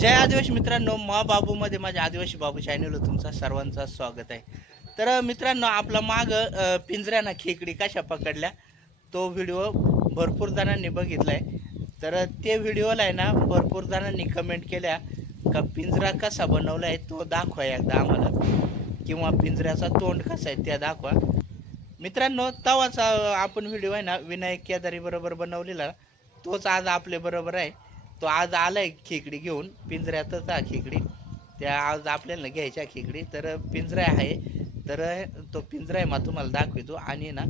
जय आदिवासी मित्रांनो मा बाबूमध्ये माझ्या आदिवासी बाबू चॅनलवर तुमचा सर्वांचा स्वागत आहे. तर मित्रांनो आपला माग पिंजऱ्यानं खेकडी कशा पकडल्या तो व्हिडिओ भरपूर जणांनी बघितला आहे तर ते व्हिडिओला आहे ना भरपूर जणांनी कमेंट केल्या का पिंजरा कसा बनवला आहे तो दाखवा एकदा आम्हाला. किंवा पिंजऱ्याचा तोंड कसा आहे त्या दाखवा. मित्रांनो तवाच आपण व्हिडिओ आहे ना विनायक केदारी बरोबर बनवलेला तोच आज आपले बरोबर आहे. तो आज आलाय खेकडी घेऊन पिंजऱ्यातच हा खेकडी. त्या आज आपल्याला घ्यायच्या खेकडी. तर पिंजरा आहे. तर तो पिंजरा आहे मग तुम्हाला दाखवतो. आणि ना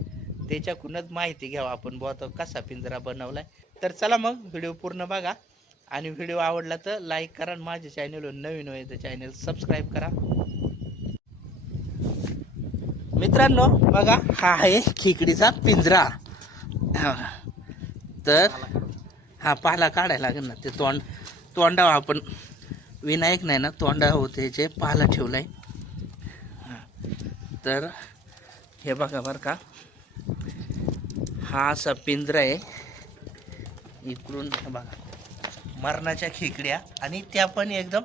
त्याच्याकडूनच माहिती घ्यावा आपण. बुवा तो कसा पिंजरा बनवलाय. तर चला मग व्हिडिओ पूर्ण बघा. आणि व्हिडिओ आवडला तर लाईक करा आणि माझ्या चॅनलवर नवीन होईल तर चॅनल सबस्क्राईब करा. मित्रांनो बघा हा आहे खेकडीचा पिंजरा. तर हा पाला काढायला लागेल ना ते तोंड तोंडा आपण विनायक नाही ना तोंडा होते जे पाला ठेवलाय. हा. तर हे बघा बरं का. हा असा पिंजरा आहे. इकडून बघा. मरणाच्या खेकड्या आणि त्या पण एकदम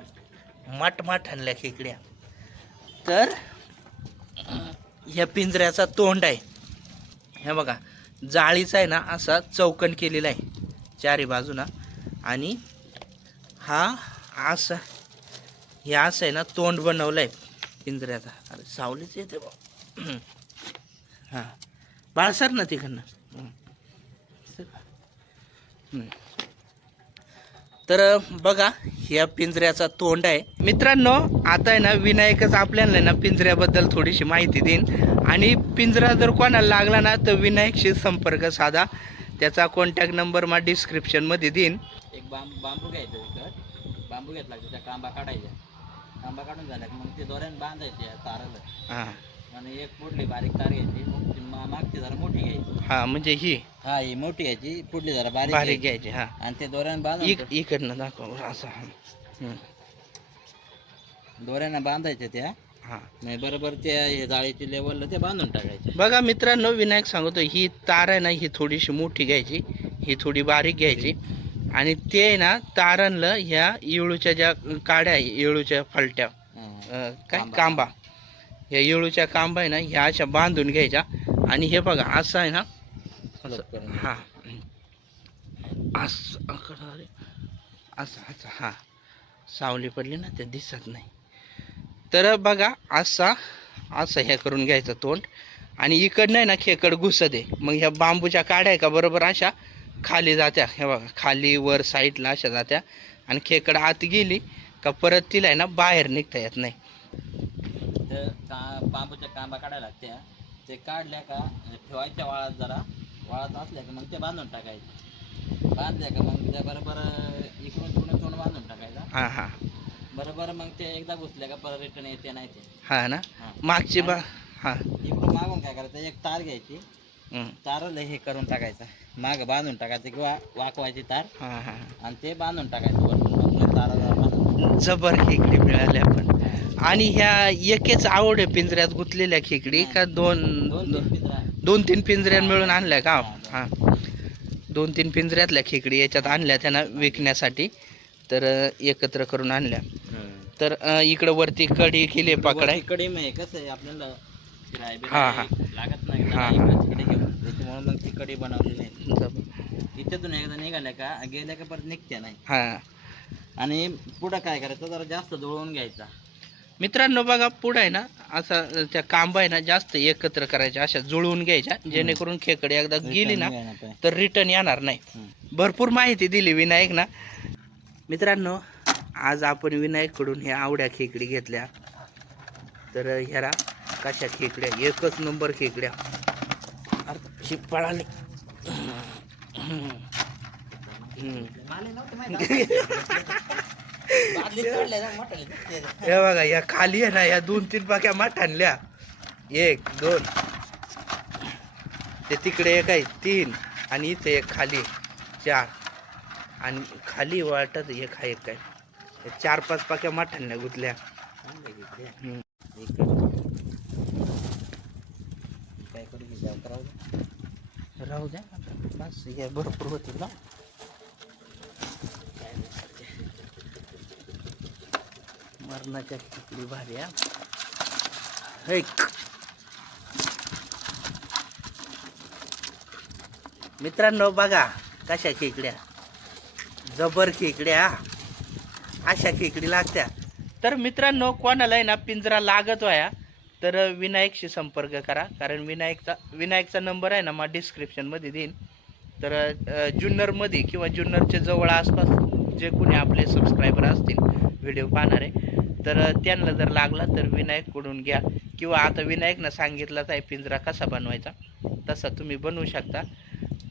मटमाट आणल्या खेकड्या. तर ह्या पिंजऱ्याचा तोंड आहे. हे बघा. जाळीचा आहे ना असा चौकन केलेला आहे. चारी बाजूला. आणि हा असं हे असं आहे ना तोंड बनवलं आहे पिंजऱ्याचा. अरे सावलीच येते बा. हां. बाळसर ना तिकडनं. तर बघा ह्या पिंजऱ्याचा तोंड आहे. मित्रांनो आता आहे ना विनायकच आपल्याला आहे ना पिंजऱ्याबद्दल थोडीशी माहिती देईन. आणि पिंजरा जर कोणाला लागला ना तर विनायकशी संपर्क साधा. त्याचा कॉन्टॅक्ट नंबर मला डिस्क्रिप्शनमध्ये देईन. एक बांब बांबू घ्यायचा विकत. बांबू घेतला की त्या कांबा काढायच्या. कांबा काढून झाला की मग ते दोऱ्याने बांधायचे ताराला. हां. आणि एक पुढली बारीक तार घ्यायची. मग ती मा- मागची जरा मोठी घ्यायची. हां म्हणजे ही. हा ही मोठी घ्यायची. पुढली जरा बारीक बारीक घ्यायची. घ्यायची हां. आणि ते दोऱ्याने इक इकडनं दाखव असं. हं. दोऱ्याने बांधायच्या त्या. हां म्हणजे बरोबर त्या हे जाळीची लेवलला ते बांधून टाकायचे बघा मित्रांनो विनायक सांगतो ही तार आहे ना ही थोडीशी मोठी घ्यायची ही थोडी बारीक घ्यायची आणि ते आहे ना तारणलं ह्या येळूच्या ज्या काड्या आहे येळूच्या फलट्या. अं, काय कांबा. कांबा या येळूच्या कांबा आहे ना ह्या अशा बांधून घ्यायच्या आणि हे बघा असं आहे ना असं Flip करून. हा असं अकडं. असं असं हा सावली पडली ना ते दिसत नाही तर बघा असा असं हे करून घ्यायचं तोंड. आणि इकडनं ना खेकड घुसत. आहे मग ह्या बांबूच्या काड्या आहे का? बरोबर अशा खाली जात्या. हे बघा खाली वर साईडला अशा जात्या. आणि खेकड आत गेली का परत तिला आहे ना बाहेर निघता येत नाही. बांबूच्या कांबा काढायला लागत्या. ते काढल्या का ठेवायच्या वाळात जरा. वाळात असल्या का मग ते बांधून टाकायचे. बांधल्या का मग त्या बरोबर इकडून तिकडून तोंड बांधून टाकायचा. हां हां. बरोबर मग ते एकदा घुसल्या का परत रिटर्न येते नाही ते? हा ना? हा. मागची बा हां. इकडून मागून काय करायचं? एक तार घ्यायची. तारला हे करून टाकायचं. माग बांधून टाकायचं किंवा वाकवायची तार. हां हां आणि ते बांधून टाकायचं वरतून. तारा बांधून. जबर खेकडी मिळाल्या पण आणि ह्या एकेच आवड आहे पिंजऱ्यात गुंतलेल्या खेकडी का दोन दोन तीन पिंजरा. दोन तीन पिंजऱ्यात मिळून आणल्या का? हां दोन तीन पिंजऱ्यातल्या खेकडी याच्यात आणल्या त्यांना विकण्यासाठी. तर अं, एकत्र करून आणल्या. तर इकडं वरती कडी केली पकडाय. कडे मग कसं आहे आपल्याला हा, हा. लागत नाही. हा. जरा इकडे तिकडे घेऊन. त्याच्यामुळे मग ती कडी बनवलेली आहे. इथून एकदा निघाल्या का गेल्या का परत निघते नाही. हां. आणि पुढं काय करायचं जरा जास्त जुळवून घ्यायचा. मित्रांनो बघा पुढं आहे ना असं त्या कांबा आहे ना जास्त एकत्र करायच्या अशा जुळवून घ्यायच्या. जेणेकरून खेकडे एकदा गेली ना. तर रिटर्न येणार नाही. हम्म. भरपूर माहिती दिली विनायक ना मित्रांनो आज आपण विनायककडून ह्या आवड्या खेकडी घेतल्या. तर ह्याला कशा खेकड्या? एकच नंबर खेकड्या. अरे पळाली हे बघा या खाली आहे ना या दोन तीन पाक्या माठ एक दोन. ते तिकडे एक आहे तीन. आणि इथे एक खाली चार. आणि खाली वाटत एक आहे एक काय चार पाच पाक्या माठ आणल्या गुतल्या. काय करू? राहू द्या बस हे भरपूर होतील ना मरणाच्या खेकडी भारी. हैक. मित्रांनो बघा कशा खेकड्या जबर खेकड्या अशा खेकडी लागत्या. तर मित्रांनो कोणाला आहे ना पिंजरा लागत व्हाया तर विनायकशी संपर्क करा. कारण विनायकचा विनायकचा नंबर आहे ना मग डिस्क्रिप्शनमध्ये देईन. तर जुन्नरमध्ये किंवा जुन्नरच्या जवळ आसपास जे कोणी आपले सबस्क्रायबर असतील व्हिडिओ पाहणारे तर त्यांना जर लागला तर विनायककडून घ्या. किंवा आता विनायकनं सांगितलंच आहे पिंजरा कसा बनवायचा? तसा तुम्ही बनवू शकता.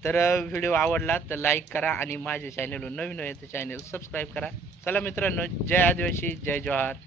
तर व्हिडिओ आवडला तर लाईक करा आणि माझ्या चॅनलवर नवीन आहे तर चॅनल सबस्क्राईब करा. चला मित्रांनो जय आदिवासी जय जोहार.